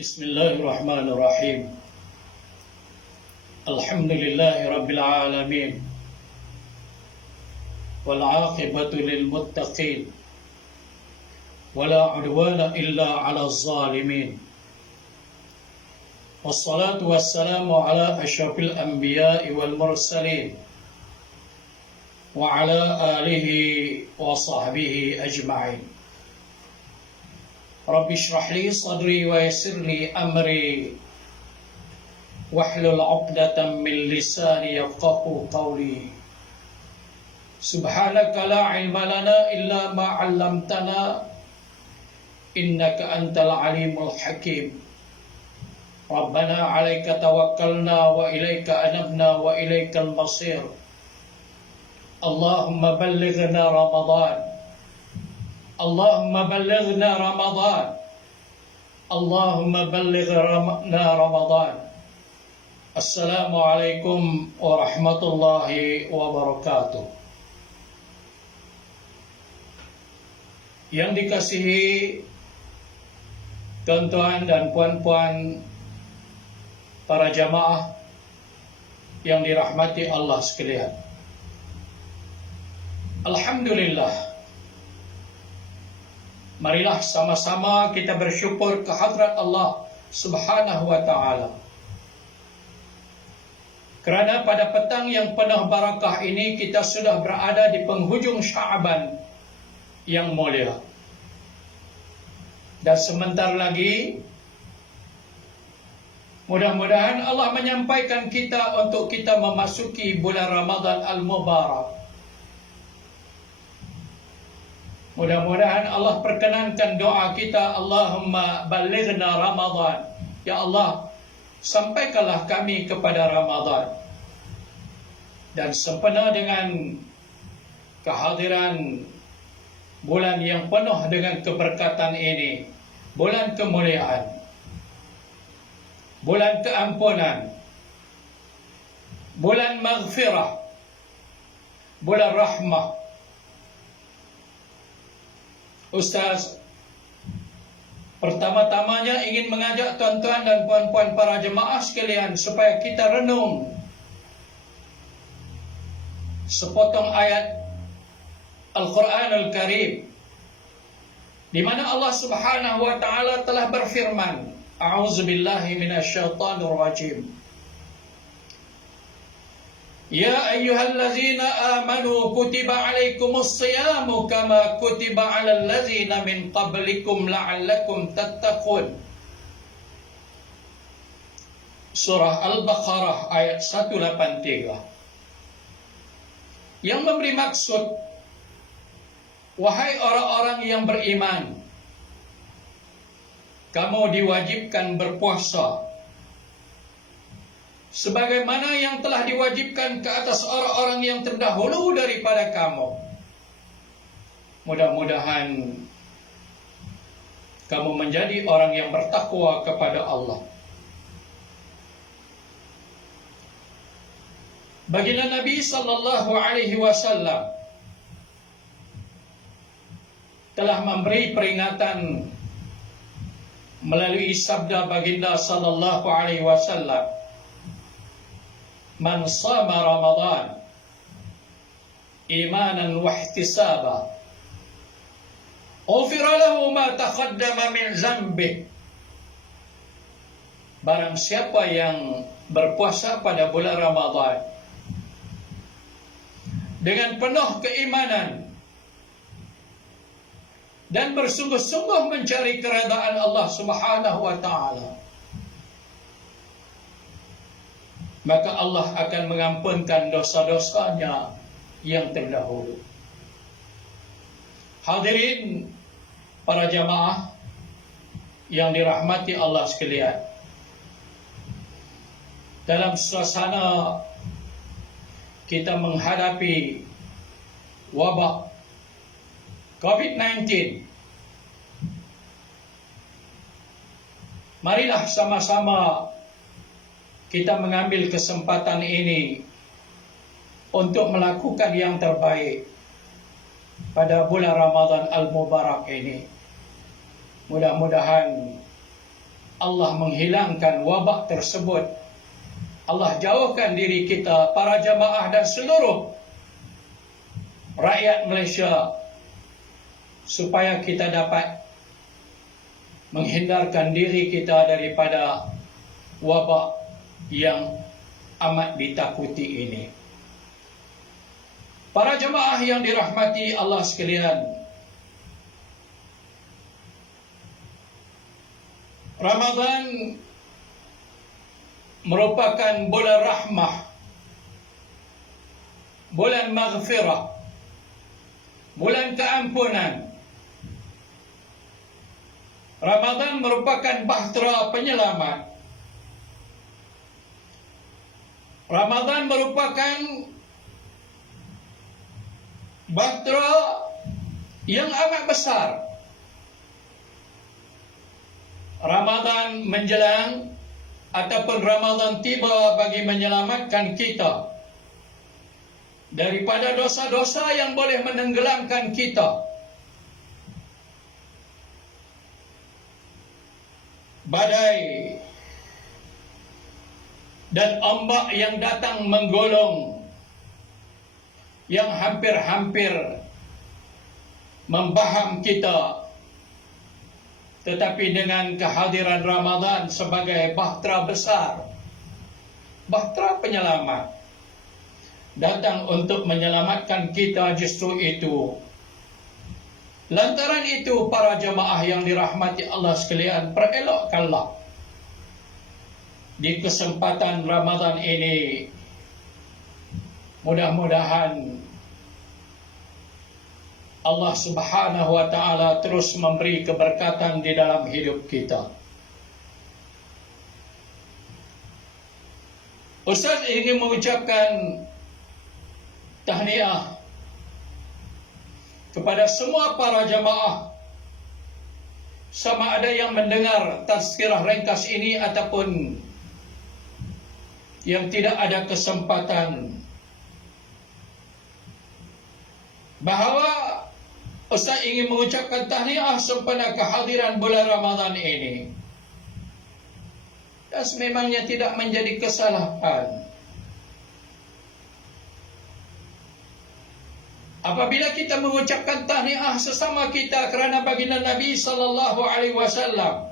Bismillahirrahmanirrahim. Alhamdulillahi rabbil alamin. Wal 'aqibatu lil muttaqin. Wala 'udwana illa 'alal zalimin. Wassalatu wassalamu ala asyrafil anbiya'i wal mursalin wa ala alihi wa sahbihi ajma'in. Rabbi shrah li sadri wa yassir li amri wahlul 'uqdatam min lisani yafqahu qawli. Subhanaka la ilma lana illa ma 'allamtana innaka antal alimul hakim. Rabbana 'alaika tawakkalna wa ilaika anabna wa ilaikal masir. Allahumma ballighna Ramadan. Allahumma ballighna Ramadan. Allahumma ballighna Ramadan. Assalamualaikum warahmatullahi wabarakatuh. Yang dikasihi tuan-tuan dan puan-puan para jamaah yang dirahmati Allah sekalian. Alhamdulillah. Marilah sama-sama kita bersyukur kehadrat Allah Subhanahu wa ta'ala. Kerana pada petang yang penuh barakah ini kita sudah berada di penghujung Sya'ban yang mulia. Dan sebentar lagi mudah-mudahan Allah menyampaikan kita untuk kita memasuki bulan Ramadan Al-Mubarak. Mudah-mudahan Allah perkenankan doa kita, Allahumma ballighna Ramadan. Ya Allah, sampaikanlah kami kepada Ramadan. Dan sempena dengan kehadiran bulan yang penuh dengan keberkatan ini, bulan kemuliaan, bulan keampunan, bulan maghfirah, bulan rahmah. Ustaz, pertama-tamanya ingin mengajak tuan-tuan dan puan-puan para jemaah sekalian supaya kita renung sepotong ayat Al-Quranul Karim di mana Allah Subhanahu wa ta'ala telah berfirman, A'udzubillahi minasyaitonir rajim. Ya ayyuhallazina amanu kutiba alaikumus siyamu kama kutiba alal ladzina min qablikum la'allakum tattaqun. Surah Al-Baqarah ayat 183. Yang memberi maksud, wahai orang-orang yang beriman, kamu diwajibkan berpuasa sebagaimana yang telah diwajibkan ke atas orang-orang yang terdahulu daripada kamu. Mudah-mudahan kamu menjadi orang yang bertakwa kepada Allah. Baginda Nabi sallallahu alaihi wasallam telah memberi peringatan melalui sabda baginda sallallahu alaihi wasallam, Man sama Ramadan imanan wa ihtisaba ghufira lahu ma taqaddama min dzambih. Barang siapa yang berpuasa pada bulan Ramadan dengan penuh keimanan dan bersungguh-sungguh mencari keredaan Allah Subhanahu wa ta'ala, maka Allah akan mengampunkan dosa-dosanya yang terdahulu. Hadirin para jamaah yang dirahmati Allah sekalian, dalam suasana kita menghadapi wabak COVID-19, marilah sama-sama kita mengambil kesempatan ini untuk melakukan yang terbaik pada bulan Ramadan Al-Mubarak ini. Mudah-mudahan Allah menghilangkan wabak tersebut. Allah jauhkan diri kita, para jamaah dan seluruh rakyat Malaysia, supaya kita dapat menghindarkan diri kita daripada wabak yang amat ditakuti ini. Para jemaah yang dirahmati Allah sekalian, Ramadan merupakan bulan rahmah, bulan maghfirah, bulan keampunan. Ramadan merupakan bahtera penyelamat. Ramadan merupakan bahtera yang amat besar. Ramadan menjelang ataupun Ramadan tiba bagi menyelamatkan kita daripada dosa-dosa yang boleh menenggelamkan kita. Badai dan ombak yang datang menggolong, yang hampir-hampir membaham kita. Tetapi dengan kehadiran Ramadan sebagai bahtera besar, bahtera penyelamat, datang untuk menyelamatkan kita, justru itu. Lantaran itu, para jemaah yang dirahmati Allah sekalian, perelokkanlah di kesempatan Ramadan ini. Mudah-mudahan Allah Subhanahu wa ta'ala terus memberi keberkatan di dalam hidup kita. Ustaz ingin mengucapkan tahniah kepada semua para jamaah, sama ada yang mendengar tazkirah ringkas ini ataupun yang tidak ada kesempatan, bahawa Ustaz ingin mengucapkan tahniah sempena kehadiran bulan Ramadan ini. Dan sememangnya tidak menjadi kesalahan apabila kita mengucapkan tahniah sesama kita, kerana baginda Nabi sallallahu alaihi wasallam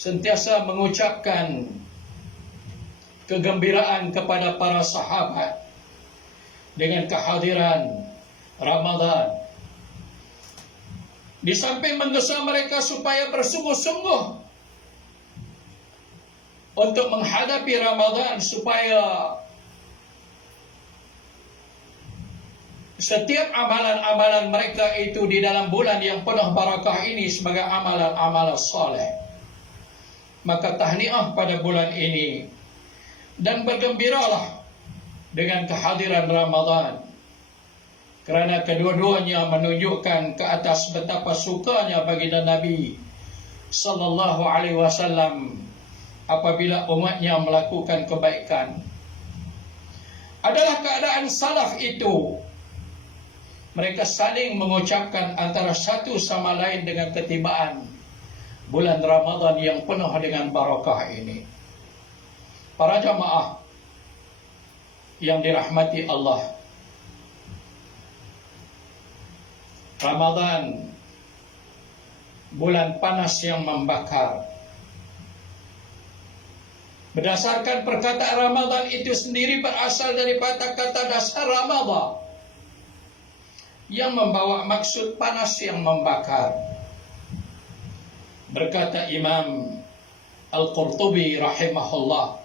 sentiasa mengucapkan kegembiraan kepada para sahabat dengan kehadiran Ramadan. Di samping menggesa mereka supaya bersungguh-sungguh untuk menghadapi Ramadan, supaya setiap amalan-amalan mereka itu di dalam bulan yang penuh barakah ini sebagai amalan-amalan soleh. Maka tahniah pada bulan ini, dan bergembiralah dengan kehadiran Ramadan, kerana kedua-duanya menunjukkan ke atas betapa sukanya baginda Nabi sallallahu alaihi wasallam apabila umatnya melakukan kebaikan. Adalah keadaan salaf itu, mereka saling mengucapkan antara satu sama lain dengan ketibaan bulan Ramadan yang penuh dengan barakah ini. Para jamaah yang dirahmati Allah, Ramadan bulan panas yang membakar. Berdasarkan perkataan Ramadan itu sendiri berasal daripada kata dasar Ramadan yang membawa maksud panas yang membakar. Berkata Imam Al-Qurtubi rahimahullah,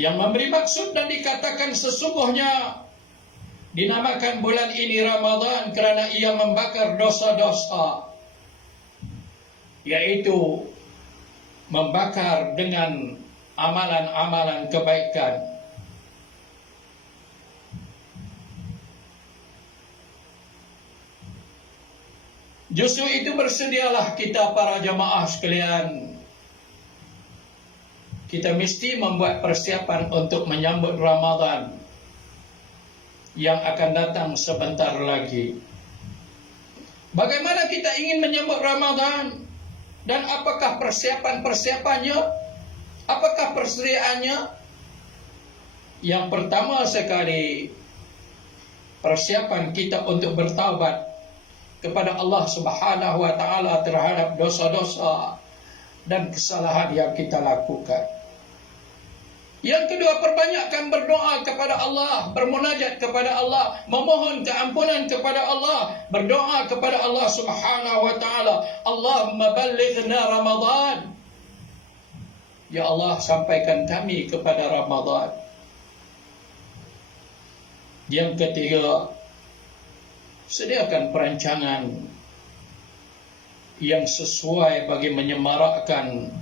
yang memberi maksud dan dikatakan sesungguhnya dinamakan bulan ini Ramadan kerana ia membakar dosa-dosa, yaitu membakar dengan amalan-amalan kebaikan. Justru itu bersedialah kita para jamaah sekalian. Kita mesti membuat persiapan untuk menyambut Ramadan yang akan datang sebentar lagi. Bagaimana kita ingin menyambut Ramadan? Dan apakah persiapan-persiapannya? Apakah persediaannya? Yang pertama sekali, persiapan kita untuk bertaubat kepada Allah Subhanahu wa taala terhadap dosa-dosa dan kesalahan yang kita lakukan. Yang kedua, perbanyakkan berdoa kepada Allah, bermunajat kepada Allah, memohon keampunan kepada Allah, berdoa kepada Allah Subhanahu wa taala, Allahumma ballighna Ramadan. Ya Allah, sampaikan kami kepada Ramadan. Yang ketiga, sediakan perancangan yang sesuai bagi menyemarakkan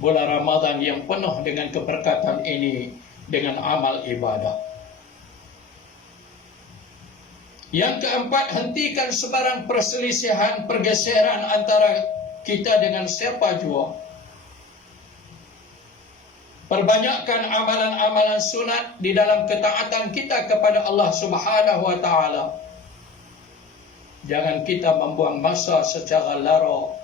bulan Ramadan yang penuh dengan keberkatan ini dengan amal ibadah. Yang keempat, hentikan sebarang perselisihan, pergeseran antara kita dengan siapa jua. Perbanyakkan amalan-amalan sunat di dalam ketaatan kita kepada Allah Subhanahu wa taala. Jangan kita membuang masa secara laro,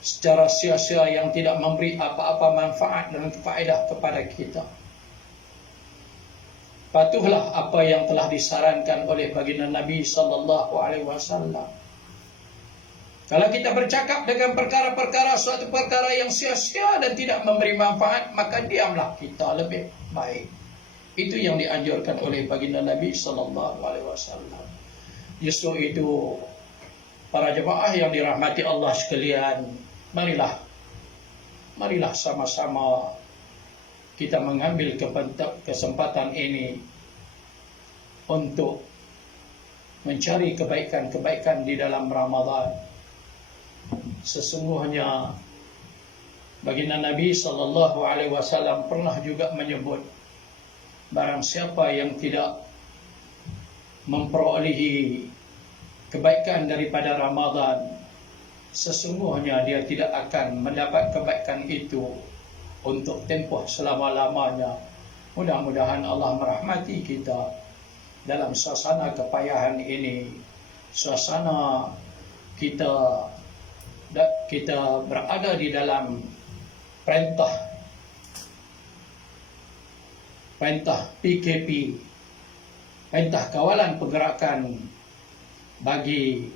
secara sia-sia yang tidak memberi apa-apa manfaat dan faedah kepada kita. Patuhlah apa yang telah disarankan oleh baginda Nabi sallallahu alaihi wasallam. Kalau kita bercakap dengan perkara-perkara, suatu perkara yang sia-sia dan tidak memberi manfaat, maka diamlah kita, lebih baik. Itu yang dianjurkan oleh baginda Nabi sallallahu alaihi wasallam. Justru itu, para jemaah yang dirahmati Allah sekalian, marilah sama-sama kita mengambil kesempatan ini untuk mencari kebaikan-kebaikan di dalam Ramadan. Sesungguhnya baginda Nabi sallallahu alaihi wasallam pernah juga menyebut, barang siapa yang tidak memperolehi kebaikan daripada Ramadan, sesungguhnya dia tidak akan mendapat kebaikan itu untuk tempoh selama-lamanya. Mudah-mudahan Allah merahmati kita dalam suasana kepayahan ini, suasana kita berada di dalam perintah PKP, perintah kawalan pergerakan bagi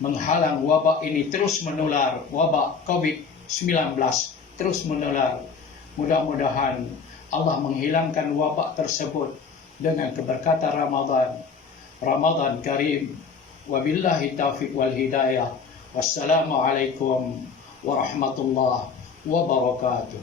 menghalang wabak ini terus menular, wabak COVID-19 terus menular. Mudah-mudahan Allah menghilangkan wabak tersebut dengan keberkatan Ramadan Karim. Wabillahi taufiq wal hidayah. Wassalamualaikum warahmatullahi wabarakatuh.